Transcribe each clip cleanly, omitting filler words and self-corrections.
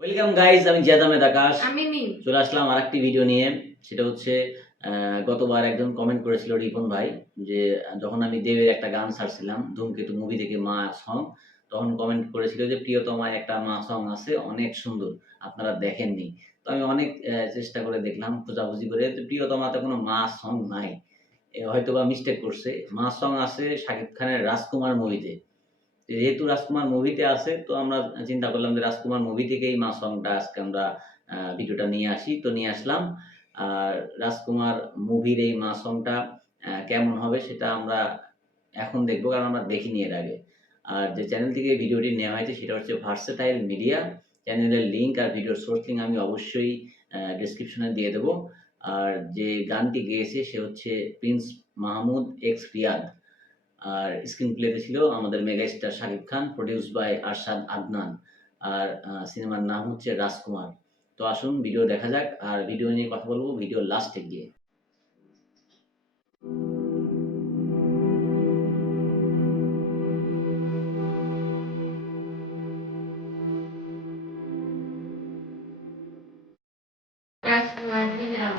Welcome guys, আমি জিয়াদ আহমেদ আকাশ। আমি মিম। চলে আসলাম আরেকটি ভিডিও নিয়ে। সেটা হচ্ছে গতবার একজন কমেন্ট করেছিল রিপন ভাই যে যখন আমি দেবের একটা গান ছাড়ছিলাম ধূমকেতু মুভি থেকে মা সং, তখন কমেন্ট করেছিল যে প্রিয়তমায় একটা মা সং আছে অনেক সুন্দর, আপনারা দেখেননি। তো আমি অনেক চেষ্টা করে দেখলাম খোঁজাখুঁজি করে, তো প্রিয়তমাতে কোনো মা সং নাই। হয়তোবা মিস্টেক করছে। মা সং আছে শাকিব খানের রাজকুমার মুভিতে। যেহেতু রাজকুমার মুভিতে আছে, তো আমরা চিন্তা করলাম যে রাজকুমার মুভি থেকেই মা সংটা আজকে আমরা ভিডিওটা নিয়ে আসি, তো নিয়ে আসলাম। আর রাজকুমার মুভির এই মা সংটা কেমন হবে সেটা আমরা এখন দেখবো, কারণ আমরা দেখিনি এর আগে। আর যে চ্যানেল থেকে ভিডিওটি নেওয়া হয়েছে সেটা হচ্ছে ভার্সেটাইল মিডিয়া। চ্যানেলের লিঙ্ক আর ভিডিওর সোর্স লিঙ্ক আমি অবশ্যই ডেসক্রিপশনে দিয়ে দেবো। আর যে গানটি গেয়েছে সে হচ্ছে প্রিন্স মাহমুদ এক্স রিয়াদ। আর স্ক্রিন প্লেতে ছিল আমাদের mega star Shakib Khan, produced by Arshad Adnan. আর সিনেমার নাম হচ্ছে রাজকুমার। তো আসুন ভিডিও দেখা যাক, আর ভিডিও নিয়ে কথা বলবো ভিডিও লাস্টে গিয়ে। রাজকুমার দিলাম।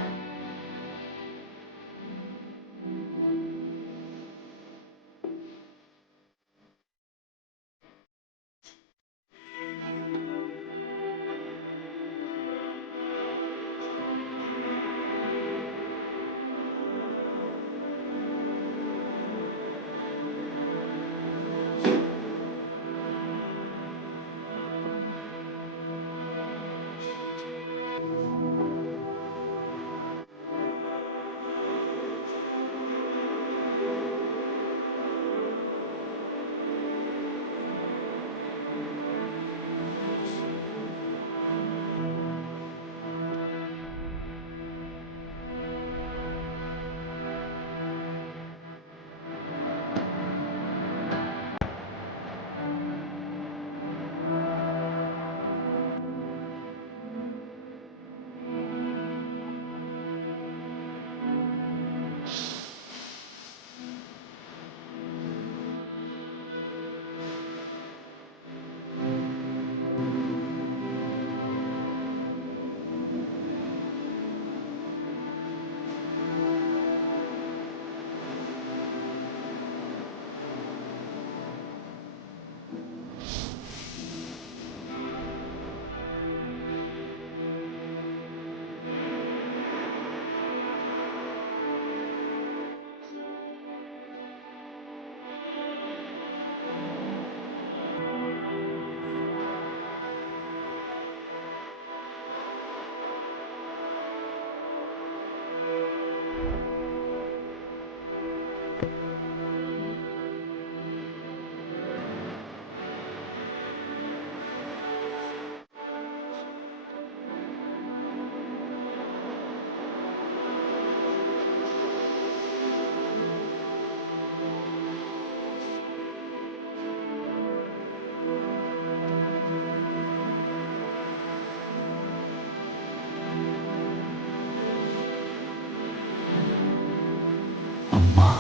আম্মা,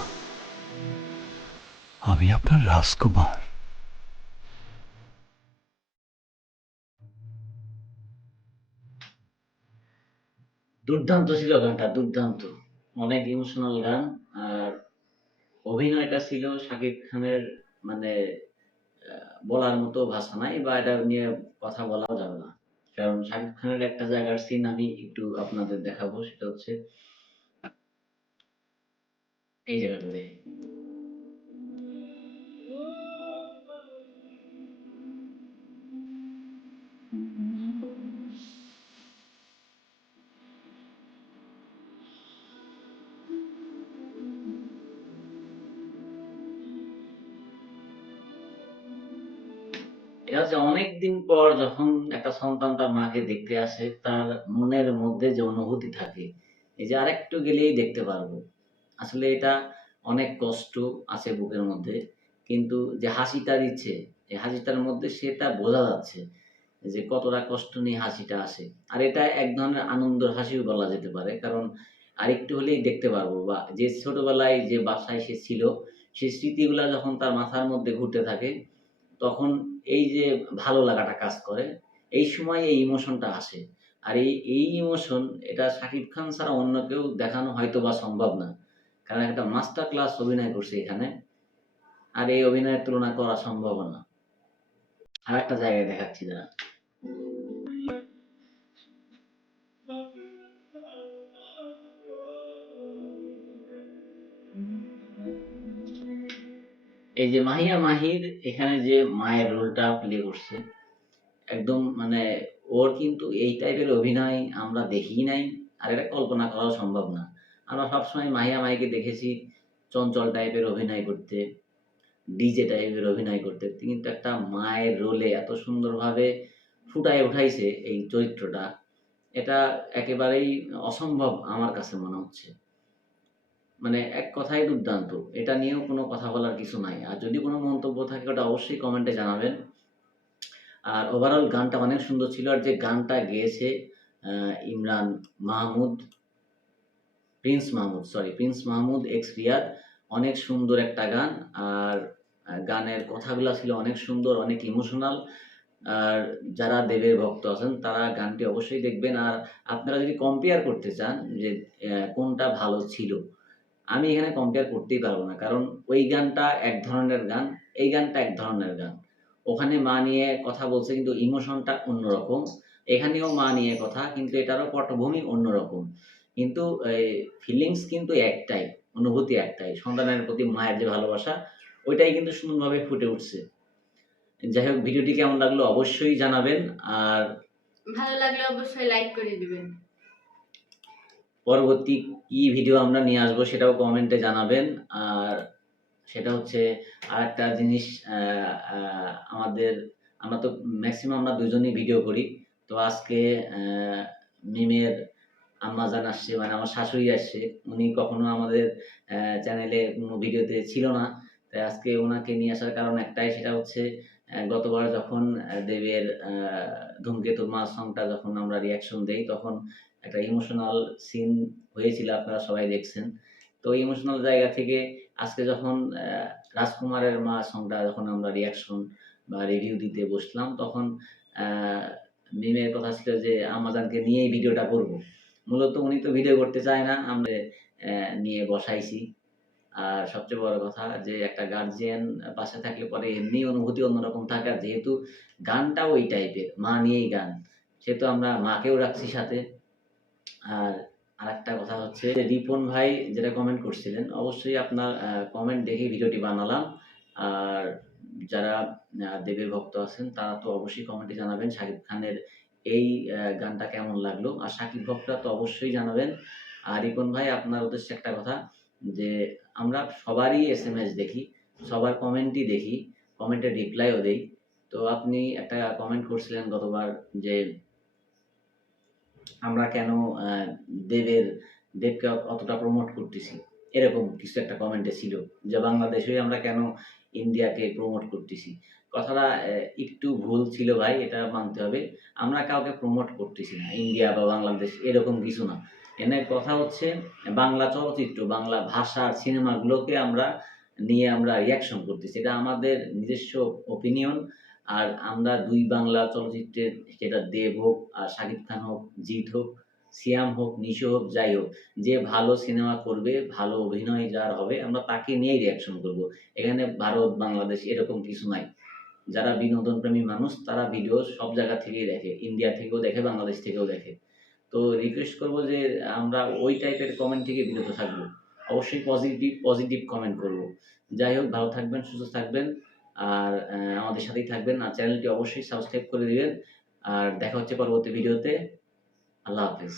আমি আপনার রাজকুমার। দুর্দান্ত ছিল গানটা, দুর্দান্ত। অনেক ইমোশনাল গান। আর অভিনয়টা ছিল শাকিব খানের, মানে বলার মতো ভাষা নাই, বা এটা নিয়ে কথা বলাও যাবে না। কারণ শাকিব খানের একটা জায়গার সিন আমি একটু আপনাদের দেখাবো, সেটা হচ্ছে এই জায়গাটাতে। এটা হচ্ছে অনেকদিন পর যখন একটা সন্তান তার মাকে দেখতে আসে, তার মনের মধ্যে যে অনুভূতি থাকে, এই যে আরেকটু গেলেই দেখতে পারবো। আসলে এটা অনেক কষ্ট আছে বুকের মধ্যে, কিন্তু যে হাসিটা দিচ্ছে, এই হাসিটার মধ্যে সেটা বোঝা যাচ্ছে যে কতটা কষ্ট নিয়ে হাসিটা আসে। আর এটা এক ধরনের আনন্দের হাসিও বলা যেতে পারে, কারণ আরেকটু হলেই দেখতে পারবো, বা যে ছোটবেলায় যে বাসায় সে ছিল, সেই স্মৃতিগুলা যখন তার মাথার মধ্যে ঘুরতে থাকে, তখন এই যে ভালো লাগাটা কাজ করে, এই সময় এই ইমোশনটা আসে। আর এই ইমোশন এটা শাকিব খান ছাড়া অন্য কেউ দেখানো হয়তোবা সম্ভব না। কারণ একটা মাস্টার ক্লাস অভিনয় করছে এখানে। আর এই অভিনয়ের তুলনা করা সম্ভবও না। আরেকটা জায়গায় দেখাচ্ছি দাঁড়ান। এই যে মাহিয়া মাহির এখানে যে মায়ের রোলটা প্লে করছে, একদম মানে ওর কিন্তু এই টাইপের অভিনয় আমরা দেখিই নাই, আর এটা কল্পনা করাও সম্ভব না। আমরা সবসময় মাহিয়া মাহিকে দেখেছি চঞ্চল টাইপের অভিনয় করতে, ডিজে টাইপের অভিনয় করতে। কিন্তু একটা মায়ের রোলে এত সুন্দরভাবে ফুটায় উঠাইছে এই চরিত্রটা, এটা একেবারেই অসম্ভব আমার কাছে মনে হচ্ছে। মানে এক কথায় দুর্দান্ত। এটা নিয়েও কোনো কথা বলার কিছু নাই। আর যদি কোনো মন্তব্য থাকে ওটা অবশ্যই কমেন্টে জানাবেন। আর ওভারঅল গানটা অনেক সুন্দর ছিল। আর যে গানটা গেয়েছে আ ইমরান মাহমুদ, প্রিন্স মাহমুদ এক্স রিয়াদ। অনেক সুন্দর একটা গান। আর গানের কথাগুলা ছিল অনেক সুন্দর, অনেক ইমোশনাল। আর যারা দেবের ভক্ত আছেন তারা গানটি অবশ্যই দেখবেন। আর আপনারা যদি কম্পেয়ার করতে চান যে কোনটা ভালো ছিল, আমি এখানে কম্পেয়ার করতেই পারব না। কারণ ওই গানটা এক ধরনের গান, এই গানটা এক ধরনের গান। ওখানে মা নিয়ে কথা বলছে কিন্তু ইমোশনটা অন্যরকম। এখানেও মা নিয়ে কথা, কিন্তু এটারও পটভূমি অন্যরকম। কিন্তু ফিলিংস কিন্তু একটাই, অনুভূতি একটাই। সন্তানের প্রতি মায়ের যে ভালোবাসা, ওইটাই কিন্তু সুন্দরভাবে ফুটে উঠছে। যাই হোক, ভিডিওটি কেমন লাগলো অবশ্যই জানাবেন। আর ভালো লাগলে অবশ্যই লাইক করে দিবেন। পরবর্তী কি ভিডিও আমরা নিয়ে আসবো সেটাও কমেন্টে জানাবেন। আর সেটা হচ্ছে আরেকটা জিনিস, আমাদের আমরা তো ম্যাক্সিমাম আমরা দুজনেই ভিডিও করি। তো আজকে মিমের আম্মাজান আসছে, মানে আমার শাশুড়ি আসছে। উনি কখনো আমাদের চ্যানেলে কোনো ভিডিওতে ছিল না। তাই আজকে উনাকে নিয়ে আসার কারণ একটাই, সেটা হচ্ছে গতবার যখন দেবের 'ধূমকেতু' মা সংটা যখন আমরা রিঅ্যাকশন দেই, তখন একটা ইমোশনাল সিন হয়েছিল, আপনারা সবাই দেখছেন। তো ইমোশনাল জায়গা থেকে আজকে যখন 'রাজকুমারের মা' সংটা যখন আমরা রিঅ্যাকশন বা রিভিউ দিতে বসলাম, তখন আ মিমের কথা ছিল যে আম্মাজানকে নিয়েই ভিডিওটা করব। মূলত উনি তো ভিডিও করতে চায় না, আমরা নিয়ে বসাইছি। আর সবচেয়ে বড় কথা যে একটা গার্জিয়ান পাশে থাকলে পরে এমনি অনুভূতি অন্যরকম থাকে। আর যেহেতু গানটাও ওই টাইপের, মা নিয়েই গান, সেহেতু আমরা মাকেও রাখছি সাথে। আর আরেকটা কথা হচ্ছে যে রিপন ভাই যেটা কমেন্ট করছিলেন, অবশ্যই আপনার কমেন্ট দেখেই ভিডিওটি বানালাম। আর যারা দেবের ভক্ত আছেন তারা তো অবশ্যই কমেন্টে জানাবেন শাকিব খানের এই গানটা কেমন লাগলো। আর শাকিব ভক্তরা তো অবশ্যই জানাবেন। আর রিপন ভাই, আপনার উদ্দেশ্যে একটা কথা, যে আমরা সবারই এসএমএস দেখি, সবার কমেন্টই দেখি, কমেন্টের রিপ্লাইও দেই। তো আপনি একটা কমেন্ট করছিলেন গতবার যে আমরা কেন আ দেবের দেবকে অতটা প্রমোট করতেছি। এরকম কিছু একটা কমেন্টে ছিল। যে বাংলাদেশ হয়ে আমরা কেন ইন্ডিয়াকে প্রমোট করতেছি। কথাটা একটু ভুল ছিল ভাই, এটা মানতে হবে। আমরা কাউকে প্রমোট করতেছি না। ইন্ডিয়া বা বাংলাদেশ এরকম কিছু না। এখানে কথা হচ্ছে বাংলা চলচ্চিত্র, বাংলা ভাষার সিনেমাগুলোকে নিয়ে আমরা রিঅ্যাকশন করতেছি। এটা আমাদের নিজস্ব ওপিনিয়ন। আর আমরা ২ বাংলা চলচ্চিত্রের, সেটা দেব হোক, আর শাকিব খান হোক, জিৎ হোক, সিয়াম হোক, নিশো হোক, যাই হোক, যে ভালো সিনেমা করবে, ভালো অভিনয় যার হবে, আমরা তাকে নিয়েই রিঅ্যাকশন করব। এখানে ভারত, বাংলাদেশ এরকম কিছু নাই। যারা বিনোদনপ্রেমী মানুষ তারা ভিডিও সব জায়গা থেকেই দেখে। ইন্ডিয়া থেকেও দেখে, বাংলাদেশ থেকেও দেখে। তো রিকোয়েস্ট করব যে আমরা ওই টাইপের কমেন্ট থেকে বিরত থাকবো। অবশ্যই পজিটিভ কমেন্ট করব। যাই হোক, ভালো থাকবেন, সুস্থ থাকবেন। আর আমাদের সাথেই থাকবেন। আর চ্যানেলটি অবশ্যই সাবস্ক্রাইব করে দিবেন। আর দেখা হচ্ছে পরবর্তী ভিডিওতে। আল্লাহ হাফেজ।